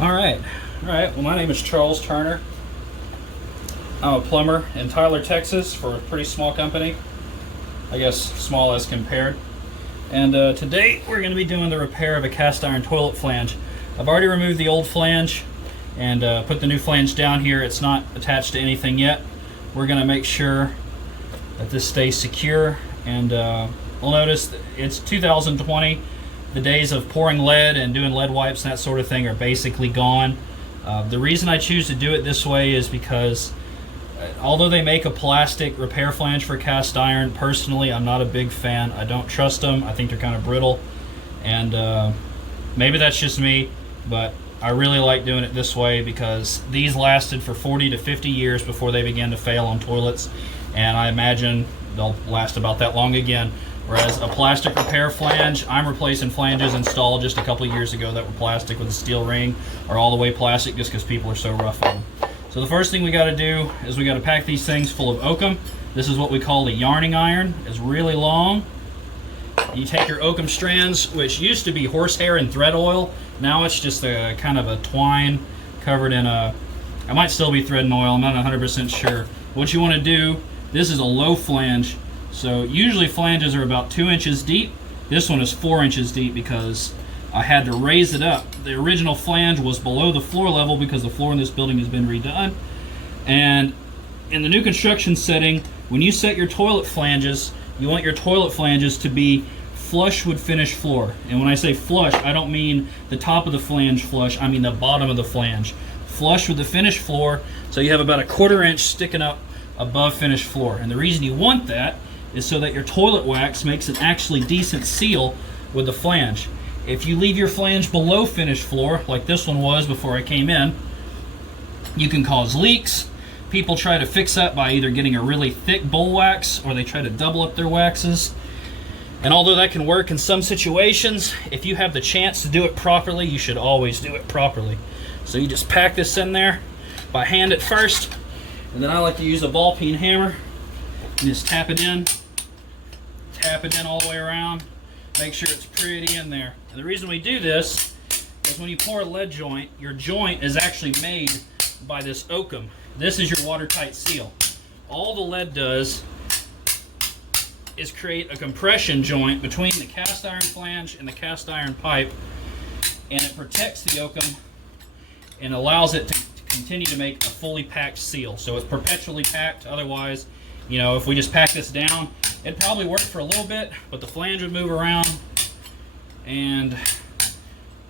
All right. Well, my name is Charles Turner. I'm a plumber in Tyler, Texas for a pretty small company. I guess small as compared. And today we're going to be doing the repair of a cast iron toilet flange. I've already removed the old flange and put the new flange down here. It's not attached to anything yet. We're going to make sure that this stays secure. And you'll notice that it's 2020. The days of pouring lead and doing lead wipes and that sort of thing are basically gone. The reason I choose to do it this way is because although they make a plastic repair flange for cast iron, personally I'm not a big fan. I don't trust them. I think they're kind of brittle, and maybe that's just me, but I really like doing it this way because these lasted for 40 to 50 years before they began to fail on toilets, and I imagine they'll last about that long again. Whereas a plastic repair flange, I'm replacing flanges installed just a couple of years ago that were plastic with a steel ring or all the way plastic just because people are so rough on them. So the first thing we got to do is we got to pack these things full of oakum. This is what we call the yarning iron. It's really long. You take your oakum strands, which used to be horsehair and thread oil. Now it's just a kind of a twine covered in a, I might still be thread and oil, I'm not 100% sure. What you want to do, this is a low flange. So usually flanges are about 2 inches deep. This one is 4 inches deep because I had to raise it up. The original flange was below the floor level because the floor in this building has been redone. And in the new construction setting, when you set your toilet flanges, you want your toilet flanges to be flush with finished floor. And when I say flush, I don't mean the top of the flange flush, I mean the bottom of the flange. Flush with the finished floor, so you have about a 1/4 inch sticking up above finished floor. And the reason you want that is so that your toilet wax makes an actually decent seal with the flange. If you leave your flange below finished floor, like this one was before I came in, you can cause leaks. People try to fix that by either getting a really thick bowl wax or they try to double up their waxes. And although that can work in some situations, if you have the chance to do it properly, you should always do it properly. So you just pack this in there by hand at first, and then I like to use a ball peen hammer and just tap it in all the way around, make sure it's pretty in there. And the reason we do this is when you pour a lead joint, your joint is actually made by this oakum. This is your watertight seal. All the lead does is create a compression joint between the cast iron flange and the cast iron pipe, and it protects the oakum and allows it to continue to make a fully packed seal. So it's perpetually packed. Otherwise, you know, if we just pack this down, it'd probably work for a little bit, but the flange would move around and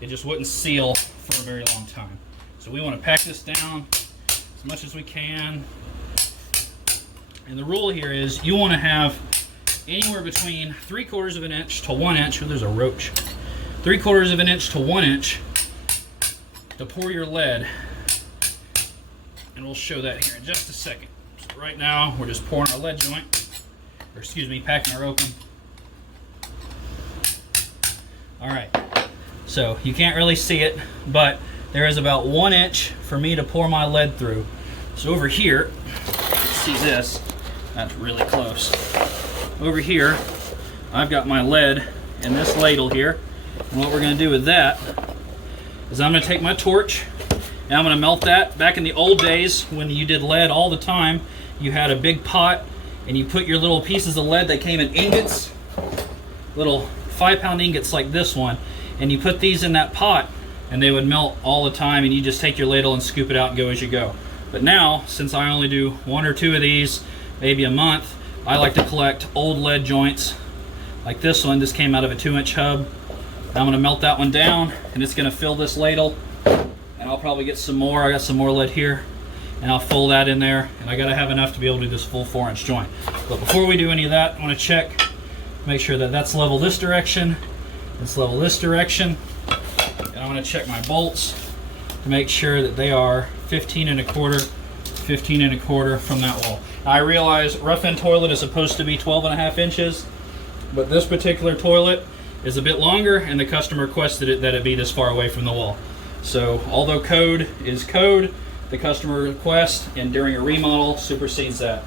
it just wouldn't seal for a very long time. So we want to pack this down as much as we can. And the rule here is you want to have anywhere between 3/4 of an inch to 1 inch, oh, there's a roach, 3/4 of an inch to 1 inch to pour your lead. And we'll show that here in just a second. So right now, we're just pouring our lead joint, or excuse me, packing our oakum. All right, so you can't really see it, but there is about 1 inch for me to pour my lead through. So over here, see this, that's really close. Over here, I've got my lead in this ladle here, and what we're gonna do with that is I'm gonna take my torch and I'm gonna melt that. Back in the old days, when you did lead all the time, you had a big pot and you put your little pieces of lead that came in ingots, little 5-pound ingots like this one, and you put these in that pot and they would melt all the time, and you just take your ladle and scoop it out and go as you go. But now, since I only do 1 or 2 of these, maybe a month, I like to collect old lead joints like this one. This came out of a 2-inch hub. I'm gonna melt that one down and it's gonna fill this ladle, and I'll probably get some more. I got some more lead here, and I'll fill that in there, and I gotta have enough to be able to do this full 4-inch joint. But before we do any of that, I wanna check, make sure that that's level this direction, it's level this direction, and I'm gonna check my bolts to make sure that they are 15 1/4 from that wall. Now, I realize rough end toilet is supposed to be 12.5 inches, but this particular toilet is a bit longer, and the customer requested it that it be this far away from the wall. So although code is code, the customer request and during a remodel supersedes that.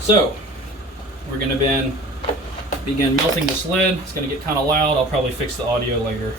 So we're going to begin melting this lead. It's going to get kind of loud. I'll probably fix the audio later.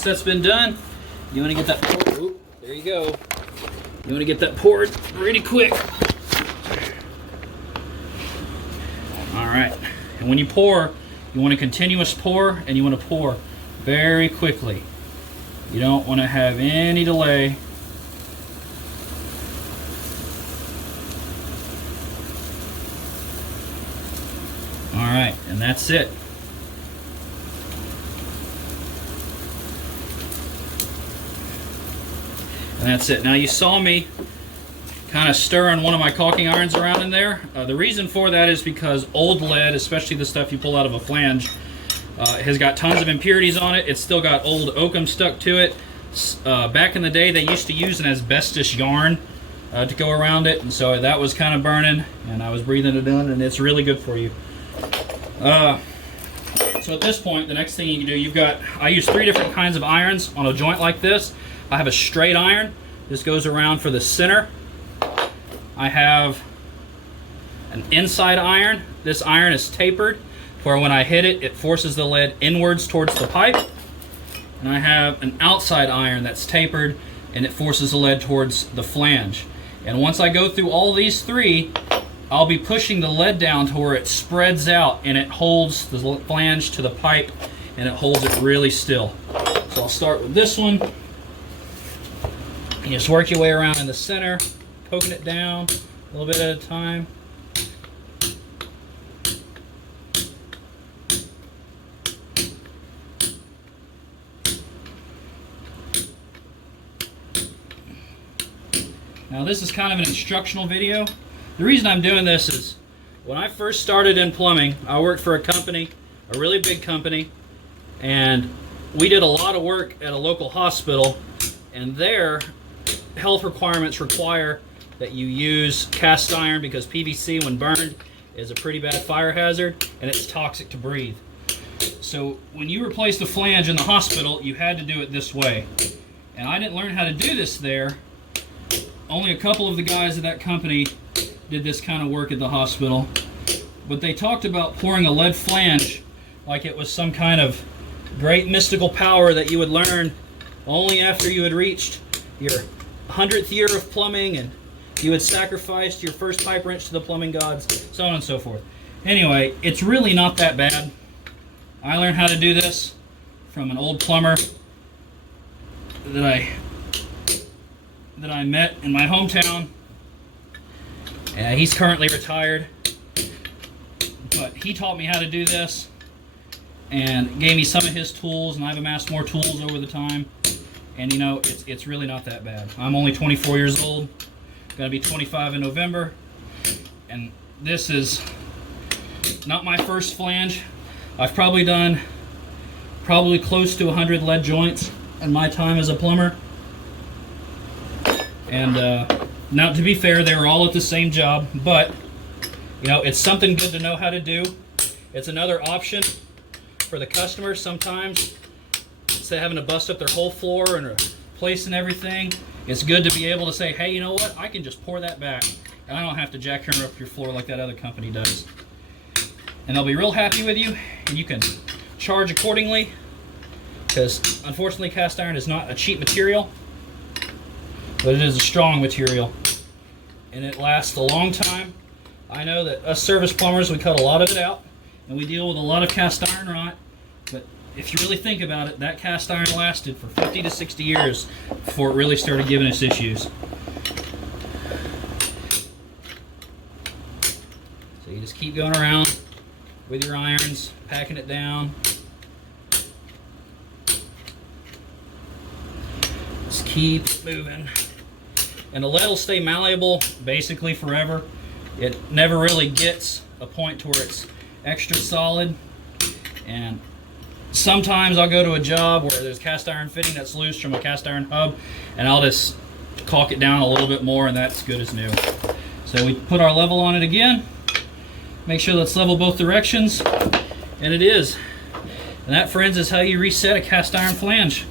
once that's been done, you want to get that, oop, there you go. You want to get that poured really quick. All right, and when you pour, you want a continuous pour, and you want to pour very quickly. You don't want to have any delay. All right, and that's it. And that's it. Now you saw me kind of stirring one of my caulking irons around in there. The reason for that is because old lead, especially the stuff you pull out of a flange, has got tons of impurities on it. It's still got old oakum stuck to it. Back in the day, they used to use an asbestos yarn to go around it, and so that was kind of burning, and I was breathing it in, and it's really good for you. So at this point, the next thing you can do, I use 3 different kinds of irons on a joint like this. I have a straight iron. This goes around for the center. I have an inside iron. This iron is tapered, where when I hit it, it forces the lead inwards towards the pipe. And I have an outside iron that's tapered, and it forces the lead towards the flange. And once I go through all these 3, I'll be pushing the lead down to where it spreads out, and it holds the flange to the pipe, and it holds it really still. So I'll start with this one. You just work your way around in the center, poking it down a little bit at a time. Now this is kind of an instructional video. The reason I'm doing this is when I first started in plumbing, I worked for a company, a really big company, and we did a lot of work at a local hospital, and their health requirements require that you use cast iron because PVC, when burned, is a pretty bad fire hazard and it's toxic to breathe. So when you replace the flange in the hospital, you had to do it this way. And I didn't learn how to do this there. Only a couple of the guys at that company did this kind of work at the hospital. But they talked about pouring a lead flange like it was some kind of great mystical power that you would learn only after you had reached your 100th year of plumbing and you had sacrificed your first pipe wrench to the plumbing gods, so on and so forth. Anyway, it's really not that bad. I learned how to do this from an old plumber that I met in my hometown. He's currently retired, but he taught me how to do this and gave me some of his tools, and I've amassed more tools over the time. And you know, it's really not that bad. I'm only 24 years old, gonna be 25 in November, and this is not my first flange. I've probably done close to 100 lead joints in my time as a plumber. And now, to be fair, they were all at the same job, but you know, it's something good to know how to do. It's another option for the customer sometimes. Instead of having to bust up their whole floor and replacing everything, it's good to be able to say, hey, you know what? I can just pour that back, and I don't have to jackhammer up your floor like that other company does. And they'll be real happy with you, and you can charge accordingly, because unfortunately cast iron is not a cheap material, but it is a strong material, and it lasts a long time. I know that us service plumbers, we cut a lot of it out, and we deal with a lot of cast iron rot, but if you really think about it, that cast iron lasted for 50 to 60 years before it really started giving us issues. So you just keep going around with your irons, packing it down. Just keep moving. And the lead will stay malleable basically forever. It never really gets a point to where it's extra solid. And sometimes I'll go to a job where there's cast iron fitting that's loose from a cast iron hub, and I'll just caulk it down a little bit more, and that's good as new. So we put our level on it again. Make sure that's level both directions, and it is. And that, friends, is how you reset a cast iron flange.